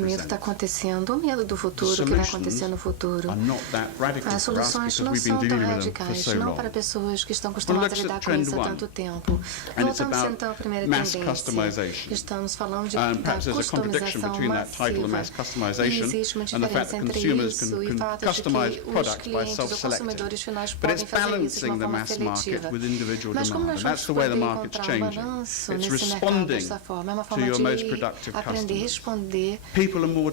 muito medo está acontecendo, o medo do futuro, o que vai acontecer no futuro. As soluções não são tão radicais, não para pessoas que estão acostumadas a lidar com isso há tanto tempo. Voltamos então à primeira tendência. Estamos falando de customização massiva. E existe uma diferença entre isso e o fato de que os clientes ou consumidores finais podem fazer isso de uma forma seletiva. Mas como nós vamos poder encontrar um balanço nesse mercado dessa forma? É uma forma de aprender, responder e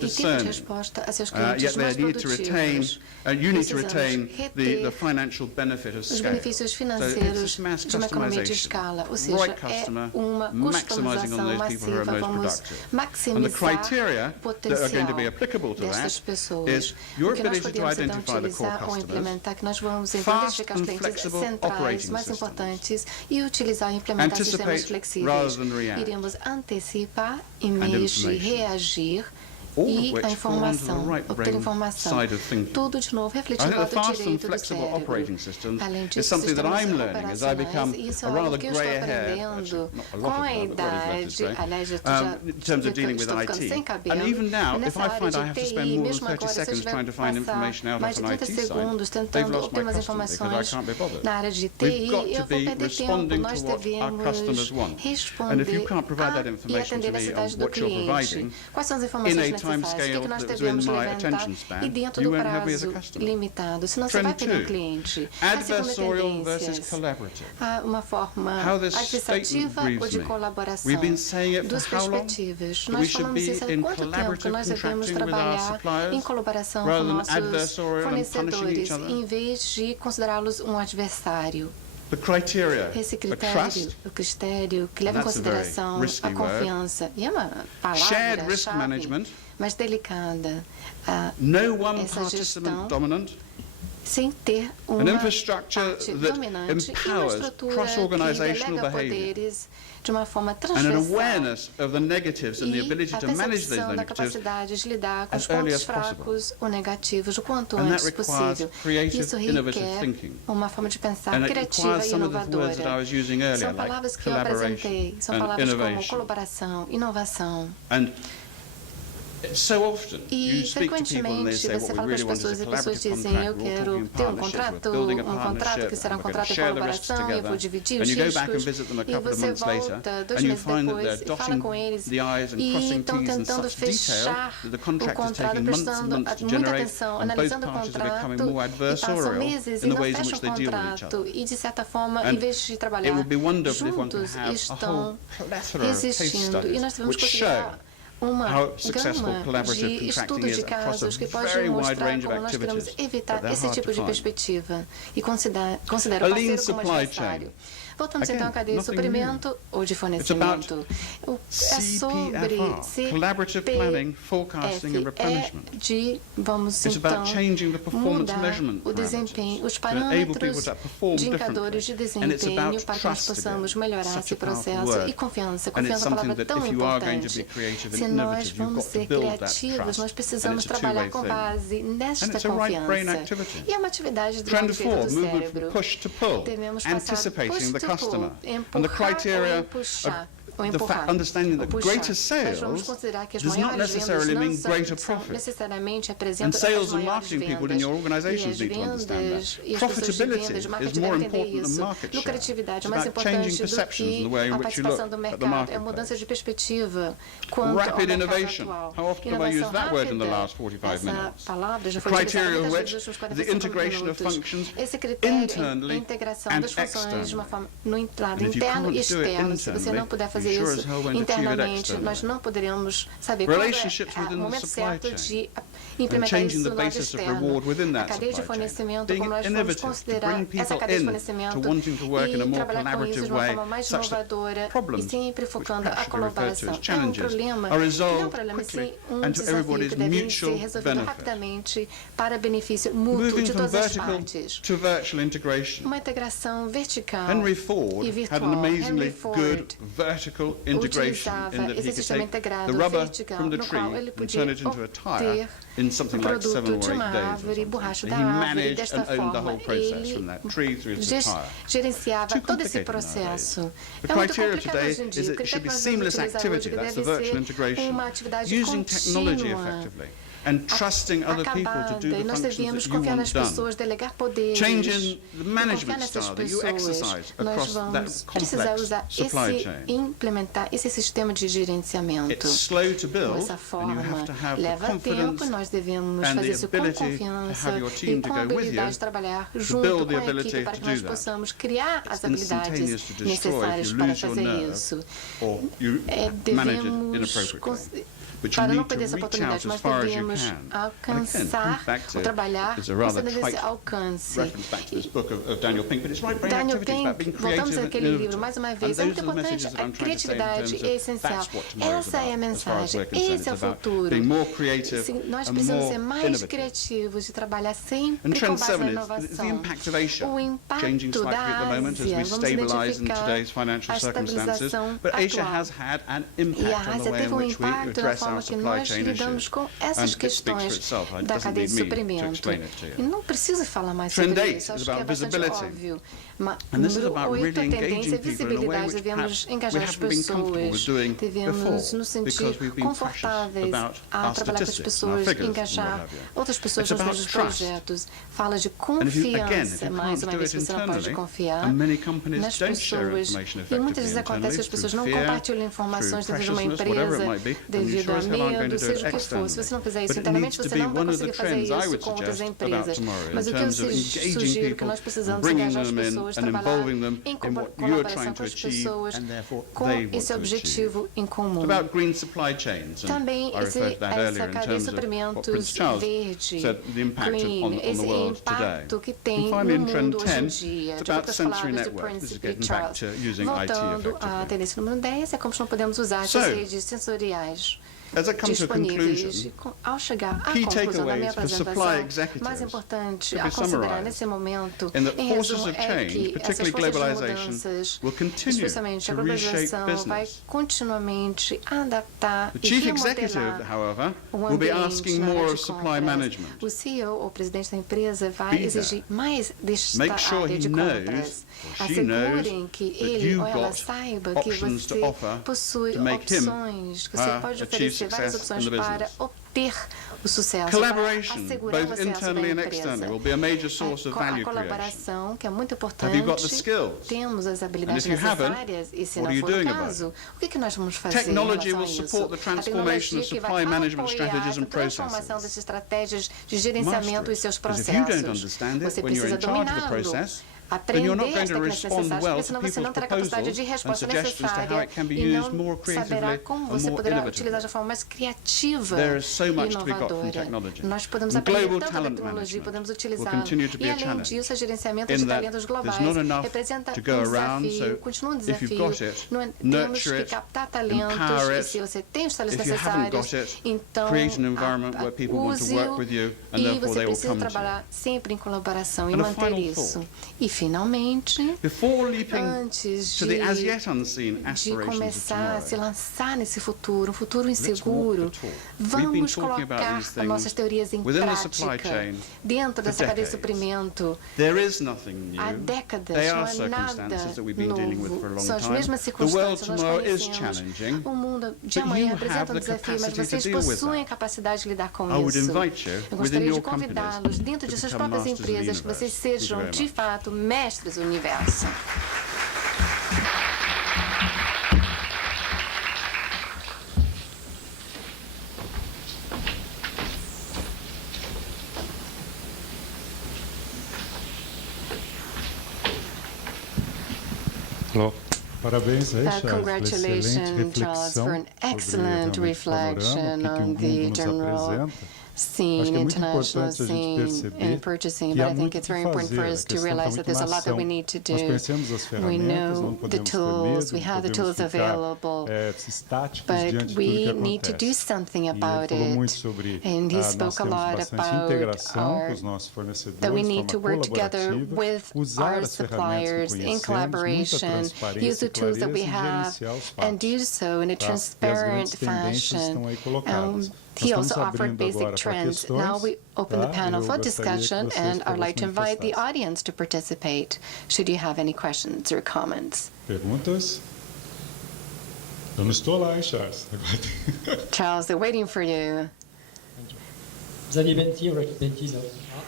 ter resposta a seus clientes mais produtivos. Precisamos reter os benefícios financeiros de uma economia de escala, ou seja, é uma customização massiva. Vamos maximizar o potencial destas pessoas. O que nós podemos então utilizar ou implementar, que nós vamos então identificar os clientes centrais mais importantes e utilizar e implementar sistemas flexíveis. Iremos antecipar em vez de reagir e a informação, obter informação, tudo de novo refletindo o lado direito do cérebro. Além disso, sistemas operacionais, isso é algo que eu estou aprendendo com a idade, aliás, eu já estou ficando sem cabelo, nessa área de TI, mesmo agora, se eu tiver que passar mais de 30 segundos tentando obter umas informações na área de TI, eu vou perder tempo. Nós devemos responder e atender a necessidade do cliente. Quais são as informações necessárias? O que nós devemos levantar e dentro do prazo limitado, senão você vai perder o cliente. A segunda tendência, uma forma administrativa ou de colaboração, duas perspectivas. Nós falamos isso há quanto tempo que nós devemos trabalhar em colaboração com nossos fornecedores, em vez de considerá-los um adversário. Esse critério, o critério que leva em consideração a confiança, e é uma palavra-chave mais delicada, essa gestão sem ter uma parte dominante e uma estrutura que delega poderes de uma forma transversal e a percepção da capacidade de lidar com os pontos fracos ou negativos o quanto antes possível. Isso requer uma forma de pensar criativa e inovadora. São palavras que eu apresentei, são palavras como colaboração, inovação. E frequentemente você fala para as pessoas e as pessoas dizem: eu quero ter um contrato que será um contrato de colaboração, e eu vou dividir os riscos. E você volta 2 meses depois e fala com eles e estão tentando fechar o contrato, prestando muita atenção, analisando o contrato, e passam meses e não fecham o contrato. E de certa forma, em vez de trabalhar juntos, estão resistindo. E nós devemos considerar uma gama de estudos de casos que pode mostrar como nós queremos evitar esse tipo de perspectiva e considera o parceiro como adversário. Voltamos então à cadeia de suprimento ou de fornecimento. É sobre vamos então mudar o desempenho, os parâmetros de indicadores de desempenho para que nós possamos melhorar esse processo e confiança. Confiança é uma palavra tão importante. Se nós vamos ser criativos, nós precisamos trabalhar com base nesta confiança. E é uma atividade do lado direito do cérebro. Devemos passar empurrar ou puxar. Understanding that greater sales does not necessarily mean greater profit. And sales and marketing people in your organizations need to understand that. Profitability is more important than market share. It's about changing perceptions in the way in which you look at the marketplace. Rapid innovation. How often have I used that word in the last 45 minutes? The criteria of which the integration of functions internally and externally. And if you can't do it internally, isso internamente, nós não poderemos saber quando é o momento certo de implementar isso no lado externo. A cadeia de fornecimento, como nós vamos considerar essa cadeia de fornecimento e trabalhar com isso de uma forma mais inovadora e sempre focando a colaboração. É um problema, não é um problema, sim um desafio que deve ser resolvido rapidamente para benefício mútuo de todas as partes. Uma integração vertical e virtual. Henry Ford utilizava esse sistema integrado vertical, no qual ele podia obter o produto de uma árvore, borracha da árvore, desta forma. Ele gerenciava todo esse processo. É muito complicado hoje em dia. O critério que nós vamos utilizar hoje deve ser uma atividade contínua, acabada, e nós devíamos confiar nas pessoas, delegar poderes, confiar nessas pessoas. Nós vamos precisar usar implementar esse sistema de gerenciamento. Dessa forma, leva tempo, nós devemos fazer isso com confiança e com a habilidade de trabalhar junto com a equipe para que nós possamos criar as habilidades necessárias para fazer isso. Para não perder essa oportunidade, nós devemos alcançar ou trabalhar pensando nesse alcance. Daniel Pink, voltamos àquele livro mais uma vez, é muito importante, a criatividade é essencial. Essa é a mensagem, esse é o futuro. Nós precisamos ser mais criativos e trabalhar sempre com base na inovação. O impacto da Ásia, vamos identificar a estabilização atual. E a Ásia teve um impacto na forma que nós lidamos com essas questões da cadeia de suprimento. E não preciso falar mais sobre isso, acho que é bastante óbvio. Número 8, a tendência é visibilidade. Devemos engajar as pessoas, devemos nos sentir confortáveis a trabalhar com as pessoas, engajar outras pessoas nos mesmos projetos. Fala de confiança, mais uma vez, você não pode confiar nas pessoas. E muitas vezes acontece que as pessoas não compartilham informações dentro de uma empresa devido a medo, seja o que for. Se você não fizer isso internamente, você não vai conseguir fazer isso com outras empresas. Mas o que eu sugiro que nós precisamos engajar as pessoas, trabalhar em colaboração com as pessoas, com esse objetivo em comum. Também essa cadeia de suprimentos verde, green, esse impacto que tem no mundo hoje em dia. De outras palavras do Príncipe Charles. Voltando à tendência número 10, é como não podemos usar essas redes sensoriais disponíveis. Ao chegar à conclusão da minha apresentação, mais importante a considerar nesse momento, em resumo, é que essas forças de mudanças, especialmente a globalização, vai continuamente adaptar e remodelar o ambiente na área de compras. O CEO, ou presidente da empresa, vai exigir mais desta área de compras. Assegurem que ele ou ela saiba que você possui opções, que você pode oferecer várias opções para obter o sucesso, Collaboration, para assegurar both o sucesso da internally and empresa. externally, will be a major source of value A colaboração, que é muito Have you got the importante, skills? temos as habilidades And if you haven't, necessárias, e se what não are you for o doing about caso, o que nós vamos fazer Technology em will relação a support the isso? A transformation tecnologia of que vai supply management apoiar strategies and a transformação processes. dessas estratégias de gerenciamento e seus Because if you don't processos. understand it Você when you're precisa in charge of the dominá-lo, process, aprender then you're not as going to técnicas respond necessárias, well porque to senão você não people's terá a capacidade de proposals and resposta suggestions as to how necessária it can be e used more não saberá creatively como and você more poderá innovatively. utilizar de forma mais criativa There is so e much to be got from inovadora. technology. Nós podemos And aprender global tanto da talent tecnologia, management podemos will utilizá-la. continue to be E a além challenge disso, o gerenciamento in de that talentos there's globais not enough representa to go um around, desafio, so continua um if you've desafio. got it, Temos nurture que it, captar talentos empower e it. se você tem os talentos If you haven't got necessários, it, então create an environment where people want to work with you and e therefore você they will precisa come to you. trabalhar sempre em colaboração e And a manter final isso. thought. E finalmente, Before leaping antes to the as yet unseen de aspirations of começar a se tomorrow, lançar nesse futuro, um futuro let's walk inseguro, the talk. We've been vamos talking about colocar these as nossas things teorias em within the supply prática chain dentro dessa cadeia de decades. suprimento. There is nothing new. Há décadas, They não are há nada circumstances that we've been dealing with for a novo. long São as time. mesmas The world circunstâncias, nós tomorrow is conhecemos. challenging, O mundo de but amanhã you apresenta have um the desafio, mas capacity to vocês deal with possuem a that. capacidade de lidar com I would isso. invite you, Eu within gostaria de your convidá-los, companies, dentro de to suas become próprias masters of the empresas, que vocês universe. Thank you sejam, very de much. fato, mestres do universo. Parabéns aí, Charles, Congratulations, excelente Charles, for reflexão an excellent sobre realmente o reflection panorama, on o que o the mundo nos general apresenta. seen international scene in purchasing, but I think it's very important for us to realize that there's a lot that we need to do. We know the tools, we have the tools available, but we need to do something about it. And he spoke a lot about that we need to work together with our suppliers in collaboration, use the tools that we have, and do so in a transparent fashion. He also offered basic trends. Now we open the panel for discussion, and I'd like to invite the audience to participate, should you have any questions or comments. Perguntas? Eu não estou lá, hein, Charles? Charles, they're waiting for you. Xavier Benti,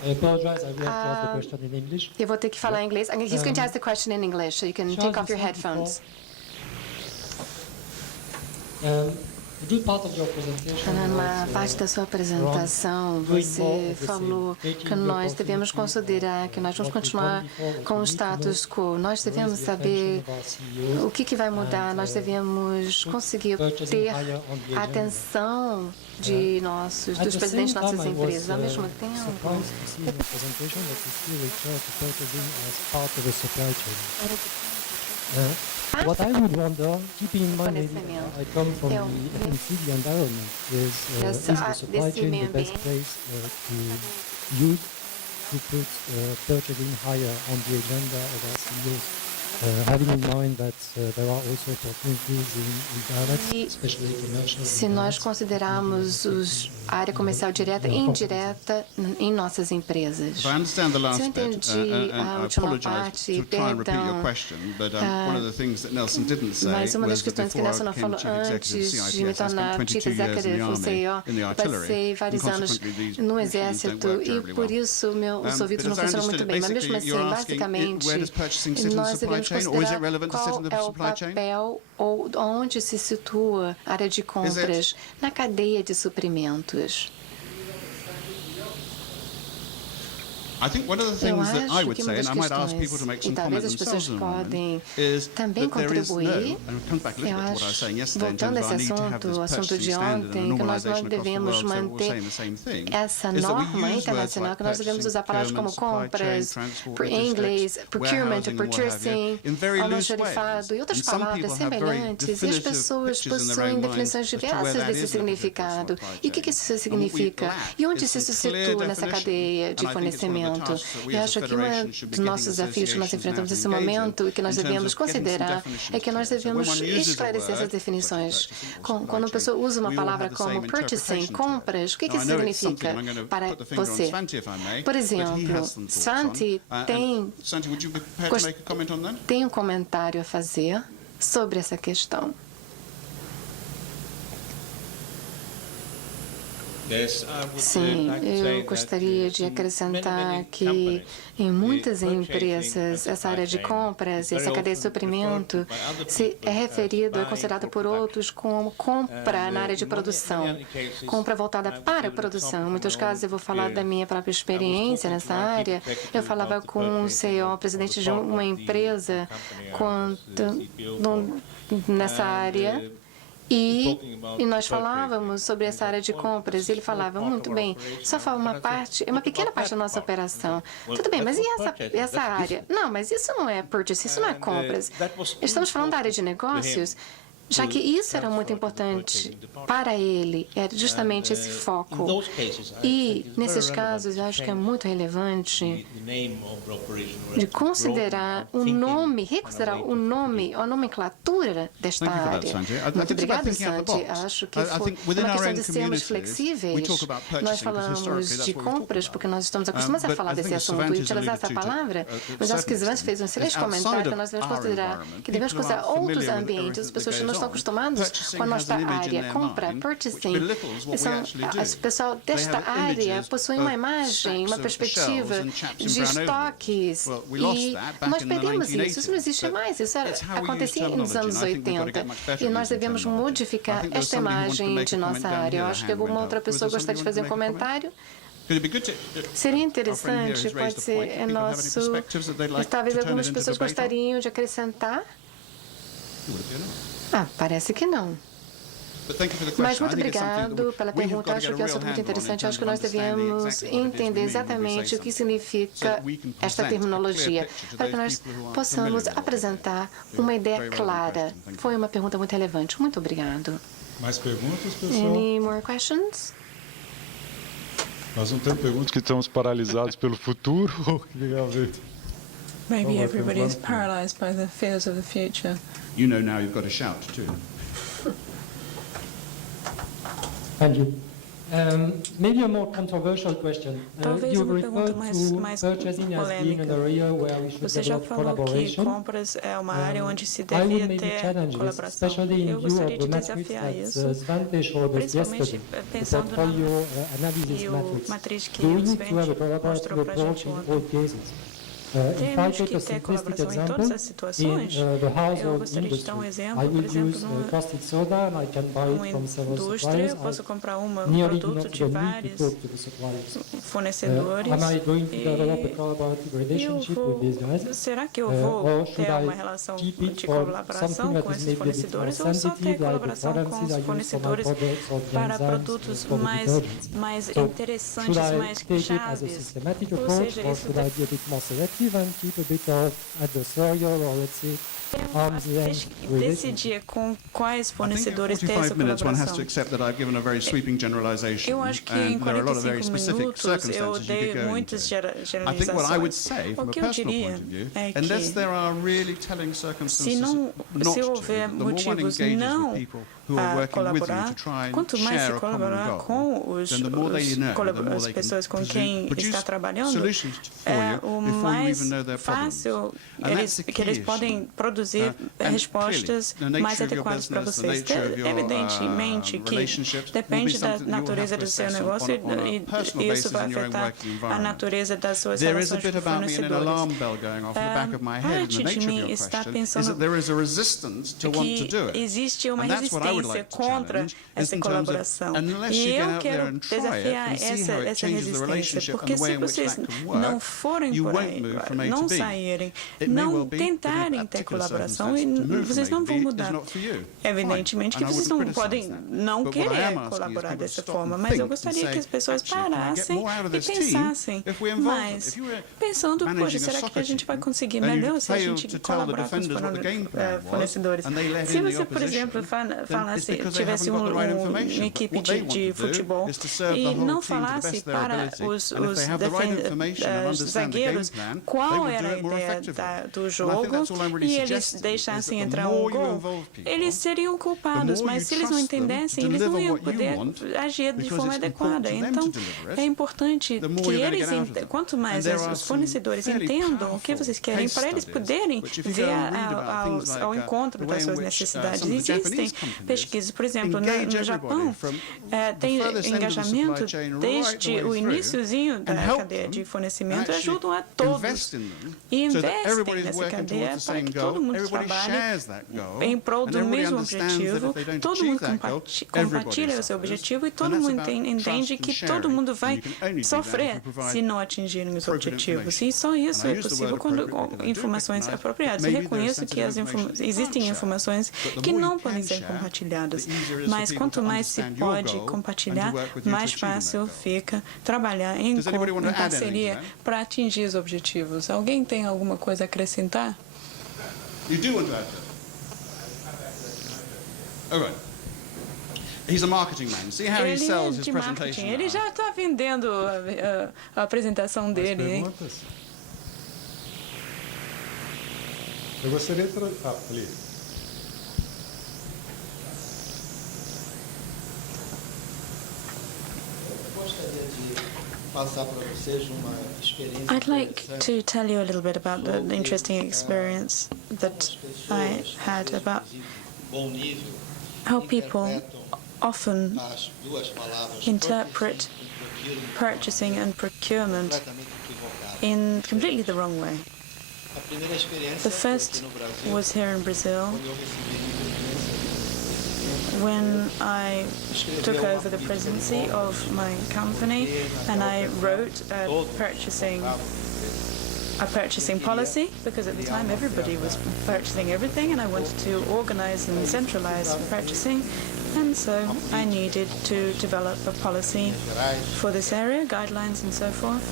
I apologize, I will have to ask the question in English. Eu vou ter que falar em inglês. He's going to ask the question in English, so you can take off your headphones. Numa parte da sua apresentação, você falou que nós devemos considerar que nós vamos continuar com o status quo. Nós devemos saber o que vai mudar. Nós devemos conseguir ter a atenção dos presidentes de nossas empresas. Ao mesmo tempo, what I would wonder, keeping in mind maybe I come from the FMCG environment, is the supply chain the best place to use to put purchasing higher on the agenda of our CEOs? Having in mind that there are also opportunities in direct, especially commercial. Se nós considerarmos a área comercial direta e indireta em nossas empresas. Se eu entendi a última parte, perdão, mas uma das questões que Nelson não falou antes de me tornar Chief Executive, ou CEO, passei vários anos no Exército e por isso os ouvidos não funcionam muito bem. Mas mesmo assim, basicamente, nós devemos considerar qual é o papel ou onde se situa a área de compras na cadeia de suprimentos. I think one of the things that I would say, and I might ask people to make some comments themselves on them, is that there is no, and it comes back a little bit to what I was saying yesterday in terms of our need to have this purchasing standard and normalization across the world, so we're all saying the same thing, essa is that we norma use words internacional like que nós devemos usar palavras como compras, em inglês, procurement, purchasing, almoxarifado e outras palavras semelhantes, e as pessoas possuem definições diversas desse significado. E o que isso significa? E onde isso se situa nessa cadeia de fornecimento? E acho que um dos nossos desafios que nós enfrentamos nesse momento e que nós devemos considerar é que nós devemos esclarecer essas definições. Quando uma pessoa usa uma palavra como purchasing, compras, o que isso significa para você? Por exemplo, Santi tem um comentário a fazer sobre essa questão. Sim, eu gostaria de acrescentar que em muitas empresas essa área de compras, essa cadeia de suprimento é considerada por outros como compra na área de produção, compra voltada para a produção. Em muitos casos, eu vou falar da minha própria experiência nessa área. Eu falava com um CEO, presidente de uma empresa, nessa área. E nós falávamos sobre essa área de compras, e ele falava, muito bem, só fala uma pequena parte da nossa operação. Tudo bem, mas e essa área? Não, mas isso não é purchase, isso não é compras. Estamos falando da área de negócios, já que isso era muito importante para ele, era justamente esse foco. E, nesses casos, eu acho que é muito relevante de considerar reconsiderar o nome, a nomenclatura desta área. Muito obrigada, Santi. Acho que foi uma questão de sermos flexíveis. Nós falamos de compras porque nós estamos acostumados a falar desse assunto e utilizar essa palavra, mas acho que Svante fez um excelente comentário que nós devemos considerar que devemos considerar outros ambientes, as pessoas que não estão acostumadas com a nossa área, compra, purchasing. O pessoal desta área possui uma imagem, uma perspectiva de estoques e nós perdemos isso. Isso não existe mais. Isso acontecia nos anos 80 e nós devemos modificar esta imagem de nossa área. Eu acho que alguma outra pessoa gostaria de fazer um comentário. Seria interessante, pode ser talvez algumas pessoas gostariam de acrescentar. Parece que não. Mas muito obrigado pela pergunta. Acho que é um assunto muito interessante. Acho que nós devemos entender exatamente o que significa esta terminologia, para que nós possamos apresentar uma ideia clara. Foi uma pergunta muito relevante. Muito obrigado. Mais perguntas, pessoal? Any more questions? Nós não temos perguntas que estamos paralisados pelo futuro? Maybe everybody is paralyzed by the fears of the future. You know now you've got to shout too. Thank you. Maybe a more controversial question. Talvez You uma referred pergunta mais to purchasing as being an area where we should Você já develop falou que collaboration. compras é uma área onde se I would devia maybe ter challenge this, colaboração. especially in Eu view gostaria of de the metrics desafiar that isso, Svante showed us principalmente yesterday, the pensando portfolio analysis e o matrix. matriz que Do we o need to have a Svante collaborative mostrou para a approach gente in ontem. all cases? If I Temos take que a ter simplistic colaboração em example, todas as in situações. the Eu household gostaria de dar um industry, exemplo, I por would exemplo, use numa caustic soda and I can buy it from several indústria, suppliers. eu posso comprar um Nearly do produto not de even need to vários talk to the suppliers. fornecedores. Am I going to develop a E collaborative eu relationship with these guys? será que eu Or vou should ter uma I relação keep it de for colaboração something com that is esses maybe a bit more fornecedores ou só ter sensitive, like the colaboração com potencies os I use for my fornecedores products or the para enzymes produtos for the detergents? mais So, interessantes, should I mais take it as a chaves? systematic Ou approach, seja, or isso should I be a bit more selective and keep a bit of adversarial, or let's say, arm's length relationship? decidir com quais I think in fornecedores ter essa 45 minutes one has to colaboração. accept that I've given a very sweeping generalization, Eu acho que em and there are a lot of very 45 specific minutos eu circumstances you dei could go into. muitas I think what I would generalizações. say, O from a que eu personal diria point of view, é unless que there are really telling circumstances not se to, houver the more one motivos engages não with people who are a working with you to colaborar, try and quanto mais se share a common colaborar goal, com os, then the more they know, the more as they pessoas can com quem produce está trabalhando, solutions for o you before you mais even know their problems. fácil And that's the que eles key podem issue. produzir And respostas clearly, the mais nature of your adequadas para business, the vocês. nature of your, Evidentemente que relationships will be depende da something that you will have natureza to do seu assess negócio on a e personal isso basis vai in your own afetar working a environment. natureza das suas There is a relações bit com about me in an alarm fornecedores. bell going off in the back of my head, and the Parte de nature of mim your está question is pensando that there is a resistance to want to que do it. existe uma And that's what I would resistência like to contra challenge, is essa in terms of, colaboração. unless E you get eu out there quero and try it desafiar and see how essa it changes the resistência, relationship and porque the way se in which vocês that can work, não forem you por won't aí, move from A não to B. saírem, It may well não be that in tentarem that ter particular colaboração, e circumstance, to move vocês from A não to vão B mudar. is not for you. Evidentemente que Fine. And I vocês wouldn't não criticize podem that. não But what I am querer asking is colaborar people to dessa stop forma, and mas eu think and gostaria say, que as pessoas actually, can I get parassem more out of e this team pensassem if we involve them? mais, If you were pensando, managing poxa, a será que soccer a gente vai team conseguir and you melhor se a failed gente to tell the colaborar com os defenders what the game plan was, fornecedores? and they let Se in the você, por opposition, exemplo, then it's falasse, because they tivesse haven't got the right information. uma But equipe what they de want to do futebol is to serve the e whole não team to the falasse best of their para ability. os And if they have the right information and understand the game zagueiros plan, they qual will era do a it more ideia effectively. do And I jogo think that's all I'm really e eles suggesting, is deixassem that the entrar more you gol, involve people, eles seriam culpados, the more mas you se eles não trust them to entendessem, eles não deliver iam what you poder want, agir de because forma it's important adequada. to them Então, to deliver it, é importante the more que you're gonna eles, get out of them. quanto mais And there are os some fornecedores fairly entendam o que powerful vocês querem, case para eles studies, poderem which if you ver go and read about things like, ao encontro the das way in suas which, necessidades. some of the Existem Japanese companies pesquisas, por exemplo, engage no Japão, everybody from tem the furthest end of the engajamento supply chain right desde the way o through iniciozinho da and help cadeia them de fornecimento, actually ajudam a todos invest in them e so that investem everybody's nessa working cadeia towards the para same que todo goal, mundo everybody trabalhe shares that goal, em prol and do everybody mesmo understands that objetivo, if they don't todo achieve mundo that goal, compartilha everybody o seu suffers. objetivo e And todo that's mundo about entende trust que and todo sharing, mundo and vai you can only do that if sofrer you provide se não atingirem os appropriate objetivos. information. E só isso And I é use the possível word quando appropriate because I do informações recognize apropriadas. that Eu maybe there's reconheço que sensitive information you existem can't informações share, but the que more não you podem can ser share, compartilhadas. the easier it is for Mas people quanto to mais se understand your pode goal and compartilhar, to work with you to mais achieve that fácil goal. fica trabalhar em Does anybody want to add anything to parceria that? para atingir os objetivos. Alguém tem alguma coisa a acrescentar? You do want to add that? All right. He's a marketing man. See how he Ele é sells his de marketing. presentation Ele now? já está vendendo a apresentação Mais dele, hein? perguntas? Eu gostaria de... ali. I'd like to tell you a little bit about the interesting experience that I had about how people often interpret purchasing and procurement in completely the wrong way. The first was here in Brazil when I took over the presidency of my company and I wrote a purchasing policy, because at the time everybody was purchasing everything and I wanted to organize and centralize purchasing And so I needed to develop a policy for this area, guidelines and so forth.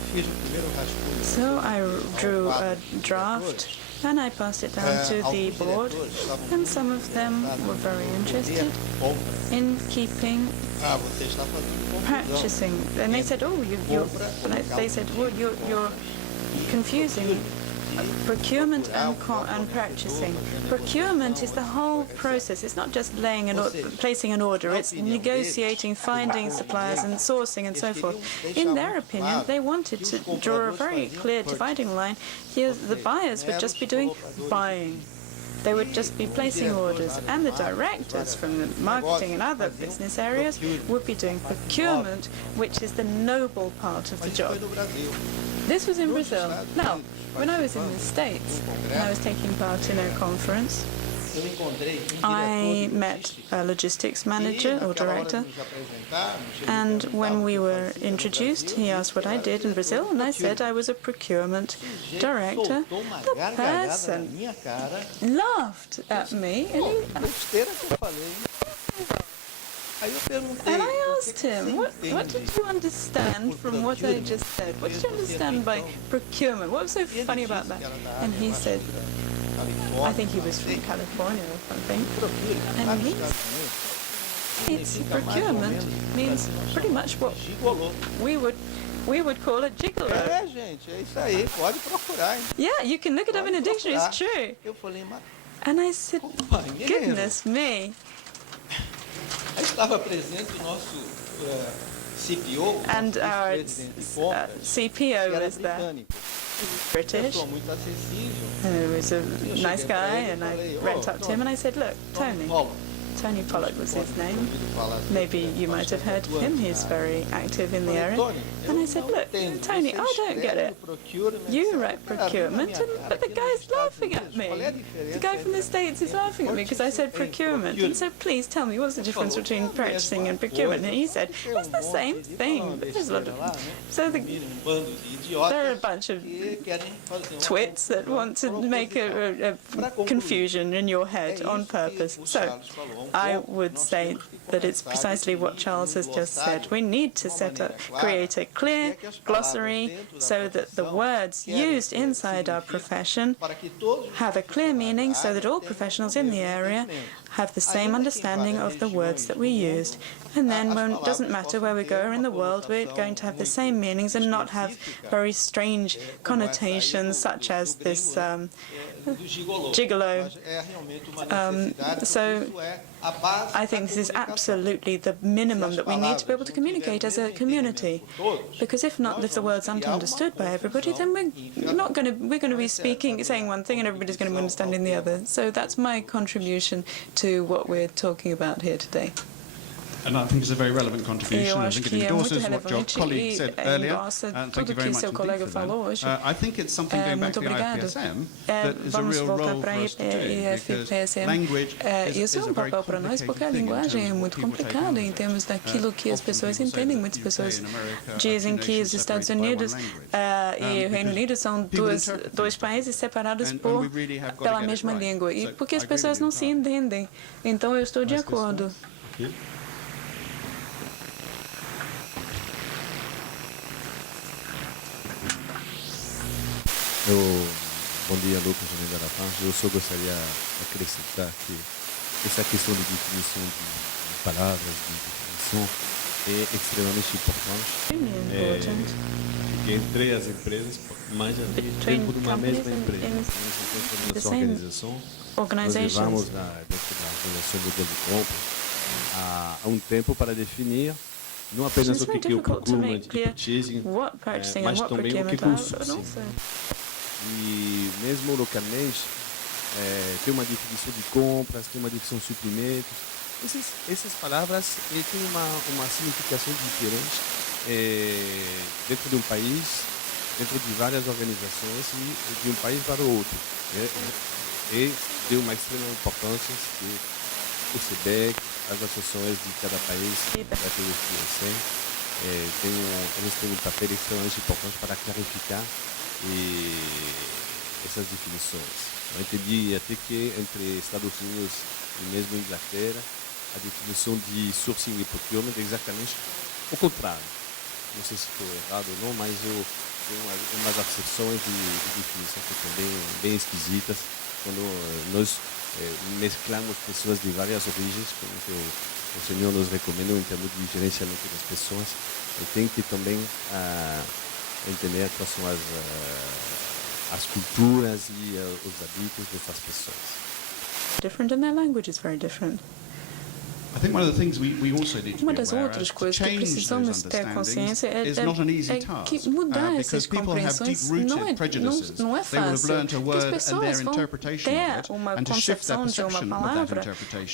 So I drew a draft and I passed it down to the board, and some of them were very interested in keeping purchasing. And they said, "Oh, you're confusing procurement and purchasing." Procurement is the whole process. It's not just placing an order. It's negotiating, finding suppliers and sourcing and so forth. In their opinion, they wanted to draw a very clear dividing line. Here, the buyers would just be doing buying. They would just be placing orders, and the directors from the marketing and other business areas would be doing procurement, which is the noble part of the job. This was in Brazil. Now, when I was in the States, and I was taking part in a conference, I met a logistics manager or director, and when we were introduced, he asked what I did in Brazil, and I said I was a procurement director. The person laughed at me, and I asked him, what did you understand from what I just said? What did you understand by procurement? What was so funny about that? And he said, I think he was from California or something, and procurement means pretty much what we would call a gigolo. Yeah, you can look it up in a dictionary, it's true. And I said, goodness me. And our CPO was there, British, and he was a nice guy, and I went up to him and I said, look, Tony Pollock was his name. Maybe you might have heard of him. He's very active in the area. And I said, look, Tony, I don't get it. You write procurement, but the guy's laughing at me. The guy from the States is laughing at me because I said procurement. And so please tell me, what's the difference between purchasing and procurement? And he said, it's the same thing. But there's a lot of... So there are a bunch of twits that want to make a confusion in your head on purpose. So I would say that it's precisely what Charles has just said. We need to create a clear glossary so that the words used inside our profession have a clear meaning, so that all professionals in the area have the same understanding of the words that we used. And then it doesn't matter where we go in the world, we're going to have the same meanings and not have very strange connotations such as this gigolo. So I think this is absolutely the minimum that we need to be able to communicate as a community. Because if the words aren't understood by everybody, then we're going to be saying one thing and everybody's going to be understanding the other. So that's my contribution to what we're talking about here today. And I think it's a very relevant contribution. I think it endorses what your colleague said earlier. Thank you very much indeed for that. I think it's something going back to the IPSM that is a real role for us to do, because language is a very complicated thing in terms of what people take em termos daquilo que as pessoas entendem. Muitas pessoas dizem que os Estados Unidos e o Reino Unido são dois países separados pela mesma língua, e porque as pessoas não se entendem. Então eu estou de acordo. Bom dia, Lucas, da Parte. Eu só gostaria de acrescentar que essa questão de definição de palavras, de definição, é extremamente importante. Porque entre as empresas, mais dentro de uma mesma empresa, nessa organização, nós levamos dentro da organização do modelo de compra há tempo para definir não apenas o que é o procurement e purchasing, mas também o que é o sourcing. E mesmo localmente, tem uma definição de compras, tem uma definição de suprimentos. Essas palavras têm uma significação diferente dentro de um país, dentro de várias organizações e de um país para o outro. E de uma extrema importância que o SEBEC, as associações de cada país, da VTS, eles têm um papel extremamente importante para clarificar essas definições. Eu entendi até que entre Estados Unidos e mesmo Inglaterra a definição de sourcing e procurement é exatamente o contrário. Não sei se estou errado ou não, mas eu tenho umas percepções de definição que são bem esquisitas quando nós mesclamos pessoas de várias origens, como o senhor nos recomenda em termos de gerenciamento das pessoas. Tem que também entender quais são as culturas e os hábitos dessas pessoas. Different, and their language is very different. Uma das outras coisas que precisamos ter consciência é que mudar essas compreensões não é fácil. Porque as pessoas vão ter uma concepção de uma palavra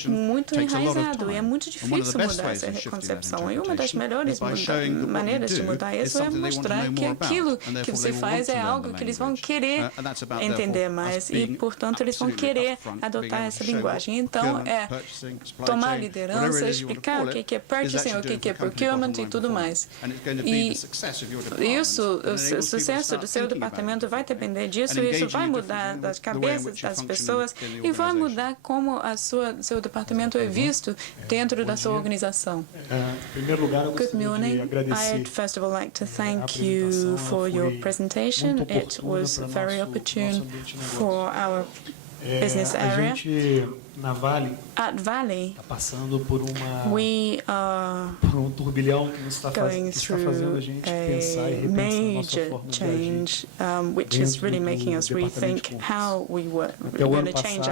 muito enraizada e é muito difícil mudar essa concepção. E uma das melhores maneiras de mudar isso é mostrar que aquilo que você faz é algo que eles vão querer entender mais e, portanto, eles vão querer adotar essa linguagem. Então, é tomar liderança, explicar o que é purchasing, o que é procurement e tudo mais. E isso, o sucesso do seu departamento vai depender disso, e isso vai mudar as cabeças das pessoas e vai mudar como seu departamento é visto dentro da sua organização. Em primeiro lugar, eu gostaria de agradecer. I'd first of all like to thank you for your presentation. It was very opportune for our business area. At Vale, passando por we are turbilhão que está fazendo a gente pensar e repensar a nossa major forma de change, which is really making us rethink how we were going to change